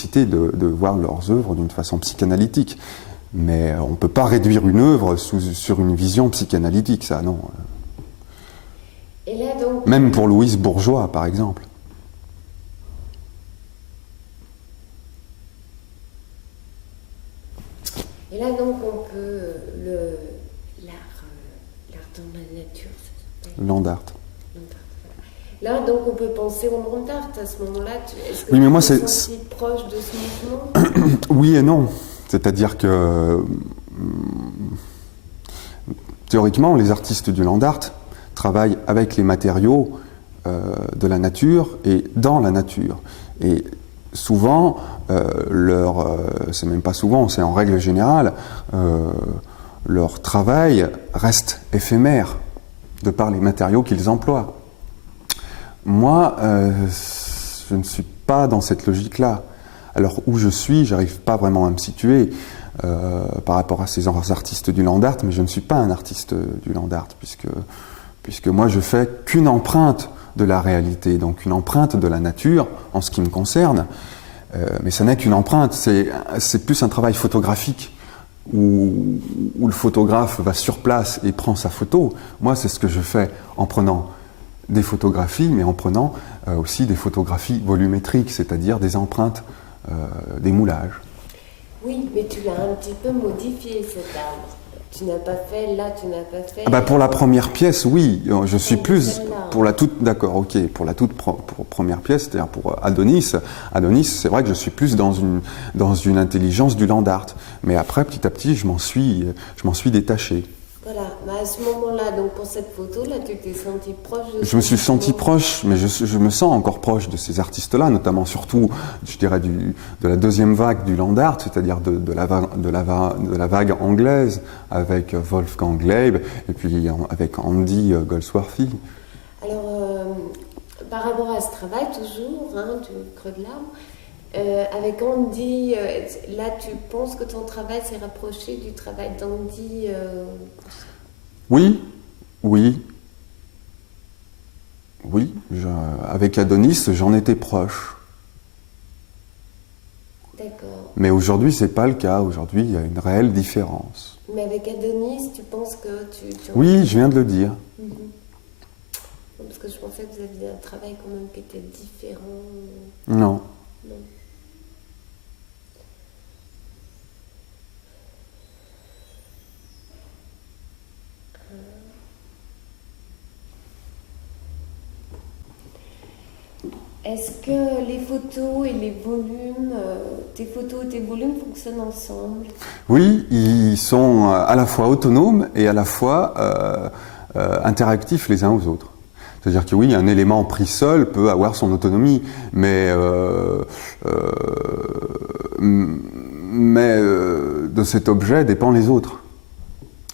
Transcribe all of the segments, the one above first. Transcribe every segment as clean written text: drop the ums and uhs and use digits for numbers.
excité de voir leurs œuvres d'une façon psychanalytique. Mais on ne peut pas réduire une œuvre sur une vision psychanalytique, ça, non. Et là, donc... Même pour Louise Bourgeois, par exemple. Et là, donc, on peut... L'art dans la nature, ça s'appelle. Land art. Là, donc, on peut penser au land art à ce moment-là. Est-ce que oui, mais moi, tu es senti proche de ce mouvement? Oui et non. C'est-à-dire que, théoriquement, les artistes du land art travaillent avec les matériaux de la nature et dans la nature. Et souvent, c'est même pas souvent, c'est en règle générale, leur travail reste éphémère de par les matériaux qu'ils emploient. Moi, je ne suis pas dans cette logique-là. Alors où je suis, j'arrive pas vraiment à me situer par rapport à ces artistes du land art, mais je ne suis pas un artiste du land art, puisque moi je fais qu'une empreinte de la réalité, donc une empreinte de la nature en ce qui me concerne. Mais ce n'est qu'une empreinte, c'est plus un travail photographique où le photographe va sur place et prend sa photo. Moi, c'est ce que je fais en prenant des photographies, mais en prenant aussi des photographies volumétriques, c'est-à-dire des empreintes, des moulages. Oui, mais tu l'as un petit peu modifié, cet arbre. Tu n'as pas fait, là, tu n'as pas fait... Pour la première pièce, oui. Je suis plus pour la toute... D'accord, ok. Pour la toute première pièce, c'est-à-dire pour Adonis. Adonis, c'est vrai que je suis plus dans une intelligence du land art. Mais après, petit à petit, je m'en suis détaché. Voilà, mais à ce moment-là, donc pour cette photo-là, tu t'es senti proche de... Je me suis senti proche, mais je me sens encore proche de ces artistes-là, notamment surtout, je dirais, de la deuxième vague du land art, c'est-à-dire de la vague anglaise, avec Wolfgang Leib, et puis avec Andy Goldsworthy. Alors, par rapport à ce travail, toujours, du creux de l'arbre, avec Andy, là, tu penses que ton travail s'est rapproché du travail d'Andy Oui. Avec Adonis, j'en étais proche. D'accord. Mais aujourd'hui, c'est pas le cas. Aujourd'hui, il y a une réelle différence. Mais avec Adonis, tu penses que tu... Oui, je viens de le dire. Parce que je pensais que vous aviez un travail quand même qui était différent. Non. Non. Est-ce que les photos et les volumes, tes photos et tes volumes fonctionnent ensemble? Oui, ils sont à la fois autonomes et à la fois interactifs les uns aux autres. C'est-à-dire que oui, un élément pris seul peut avoir son autonomie, mais de cet objet dépendent les autres.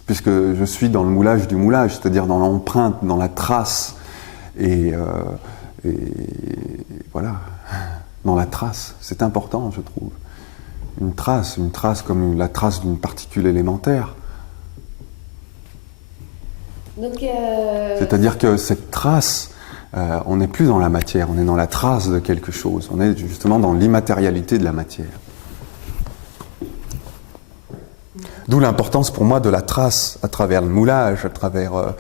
Puisque je suis dans le moulage du moulage, c'est-à-dire dans l'empreinte, dans la trace. Et voilà, dans la trace, c'est important, je trouve. Une trace comme la trace d'une particule élémentaire. C'est-à-dire que cette trace, on n'est plus dans la matière, on est dans la trace de quelque chose. On est justement dans l'immatérialité de la matière. D'où l'importance pour moi de la trace à travers le moulage, à travers...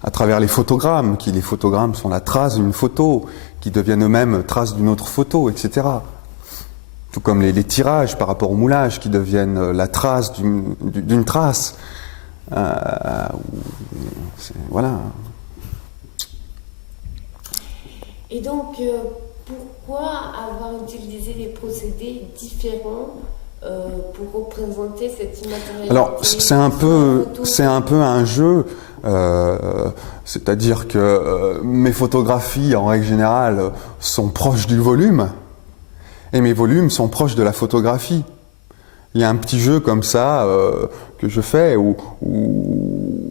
à travers les photogrammes, les photogrammes sont la trace d'une photo, qui deviennent eux-mêmes trace d'une autre photo, etc. Tout comme les tirages par rapport au moulage, qui deviennent la trace d'une trace. Voilà. Et donc, pourquoi avoir utilisé des procédés différents pour représenter cette immatérialité? Alors, c'est un peu un jeu, c'est-à-dire que mes photographies, en règle générale, sont proches du volume, et mes volumes sont proches de la photographie. Il y a un petit jeu comme ça que je fais, où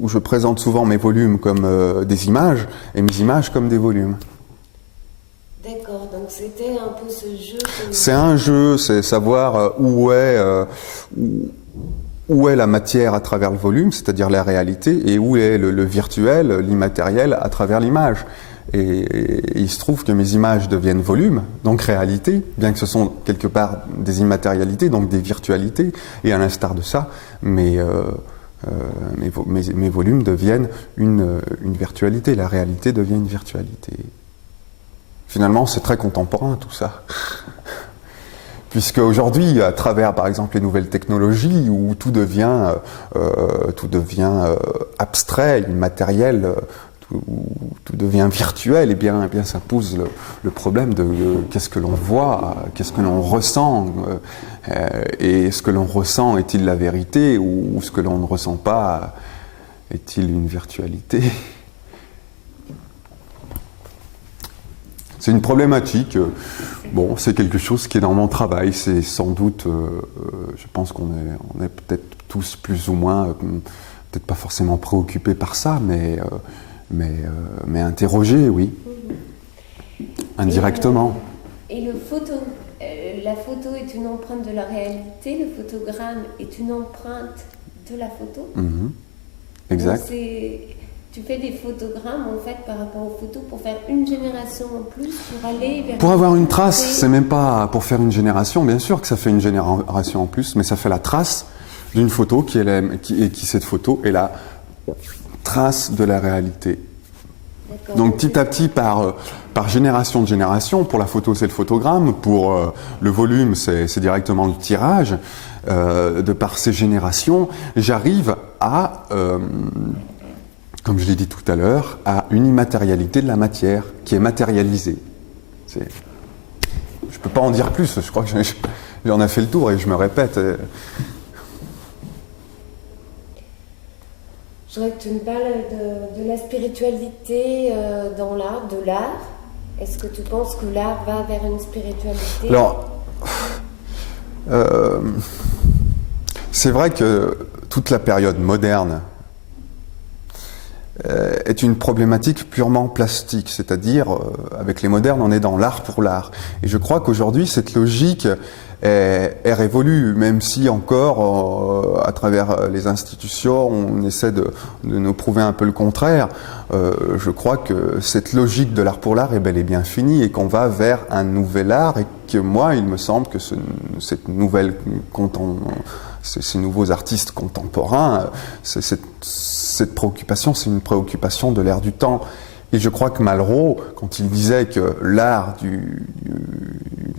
je présente souvent mes volumes comme des images, et mes images comme des volumes. D'accord, donc c'était un peu ce jeu. C'est un jeu, c'est savoir où est la matière à travers le volume, c'est-à-dire la réalité, et où est le virtuel, l'immatériel à travers l'image. Et il se trouve que mes images deviennent volumes, donc réalité, bien que ce sont quelque part des immatérialités, donc des virtualités. Et à l'instar de ça, mes volumes deviennent une virtualité. La réalité devient une virtualité. Finalement, c'est très contemporain tout ça. Puisque aujourd'hui, à travers par exemple les nouvelles technologies, où tout devient abstrait, immatériel, tout devient virtuel, et bien ça pose le problème de qu'est-ce que l'on voit, qu'est-ce que l'on ressent, et ce que l'on ressent est-il la vérité, ou ce que l'on ne ressent pas est-il une virtualité? C'est une problématique. Bon, c'est quelque chose qui est dans mon travail. C'est sans doute, je pense qu'on est peut-être tous plus ou moins, peut-être pas forcément préoccupés par ça, mais interrogés, oui, indirectement. Et la photo est une empreinte de la réalité, le photogramme est une empreinte de la photo. Exact. Donc tu fais des photogrammes en fait par rapport aux photos pour faire une génération en plus, pour aller vers... Pour avoir une trace, c'est même pas pour faire une génération, bien sûr que ça fait une génération en plus, mais ça fait la trace d'une photo qui cette photo est la trace de la réalité. Donc petit à petit, par génération de génération, pour la photo c'est le photogramme, pour le volume c'est directement le tirage, de par ces générations, j'arrive à... comme je l'ai dit tout à l'heure, à une immatérialité de la matière qui est matérialisée. Je ne peux pas en dire plus, je crois que j'en ai fait le tour et je me répète. Je voudrais que tu me parles de la spiritualité dans l'art, de l'art. Est-ce que tu penses que l'art va vers une spiritualité? Alors, c'est vrai que toute la période moderne est une problématique purement plastique, c'est-à-dire avec les modernes on est dans l'art pour l'art. Et je crois qu'aujourd'hui cette logique est révolue, même si encore à travers les institutions on essaie de nous prouver un peu le contraire. Je crois que cette logique de l'art pour l'art est bel et bien finie et qu'on va vers un nouvel art, et que moi il me semble que cette nouvelle ces nouveaux artistes contemporains, cette préoccupation, c'est une préoccupation de l'ère du temps. Et je crois que Malraux, quand il disait que l'art du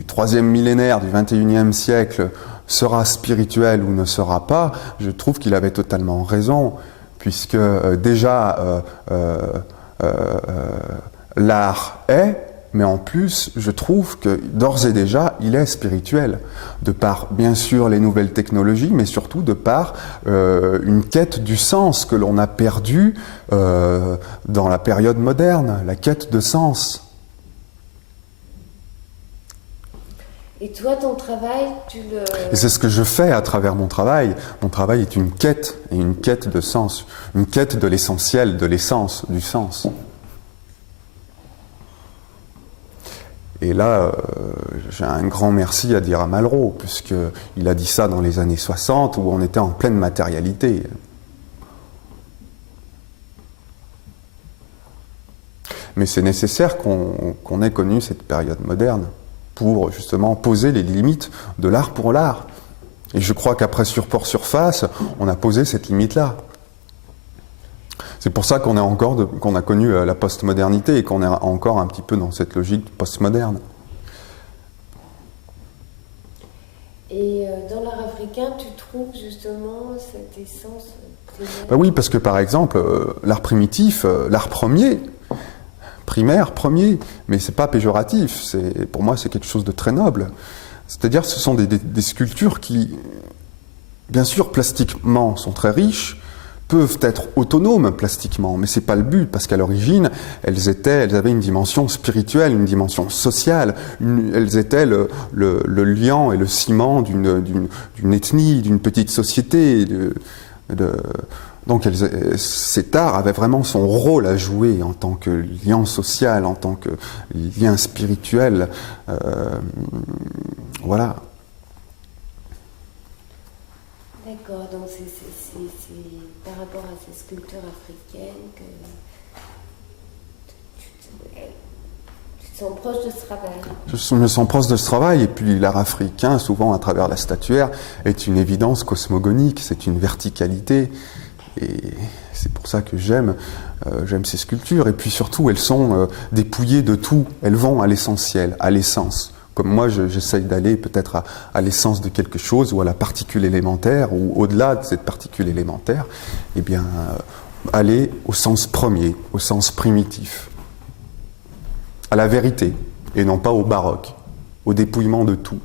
troisième millénaire du XXIe siècle sera spirituel ou ne sera pas, je trouve qu'il avait totalement raison, puisque déjà l'art est, mais en plus, je trouve que d'ores et déjà, il est spirituel, de par, bien sûr, les nouvelles technologies, mais surtout de par une quête du sens que l'on a perdue dans la période moderne, la quête de sens. Et toi, ton travail, Et c'est ce que je fais à travers mon travail. Mon travail est une quête, et une quête de sens, une quête de l'essentiel, de l'essence, du sens. Et là, j'ai un grand merci à dire à Malraux, puisqu'il a dit ça dans les années 60, où on était en pleine matérialité. Mais c'est nécessaire qu'on ait connu cette période moderne pour justement poser les limites de l'art pour l'art. Et je crois qu'après Sur-Port Surface, on a posé cette limite-là. C'est pour ça qu'on a connu la postmodernité et qu'on est encore un petit peu dans cette logique postmoderne. Et dans l'art africain, tu trouves justement cette essence primaire? Ben oui, parce que par exemple, l'art primitif, l'art primaire, premier, mais c'est pas péjoratif. Pour moi, c'est quelque chose de très noble. C'est-à-dire, ce sont des sculptures qui, bien sûr, plastiquement, sont très riches, peuvent être autonomes plastiquement, mais c'est pas le but, parce qu'à l'origine, elles avaient une dimension spirituelle, une dimension sociale, elles étaient le liant et le ciment d'une ethnie, d'une petite société. Donc cet art avait vraiment son rôle à jouer en tant que lien social, en tant que lien spirituel. Voilà. D'accord, donc c'est par rapport à ces sculptures africaines que tu Tu te sens proche de ce travail. Je me sens proche de ce travail, et puis l'art africain, souvent à travers la statuaire, est une évidence cosmogonique, c'est une verticalité, et c'est pour ça que j'aime ces sculptures, et puis surtout elles sont dépouillées de tout, elles vont à l'essentiel, à l'essence. Comme moi, j'essaye d'aller peut-être à l'essence de quelque chose, ou à la particule élémentaire, ou au-delà de cette particule élémentaire, eh bien, aller au sens premier, au sens primitif, à la vérité, et non pas au baroque, au dépouillement de tout.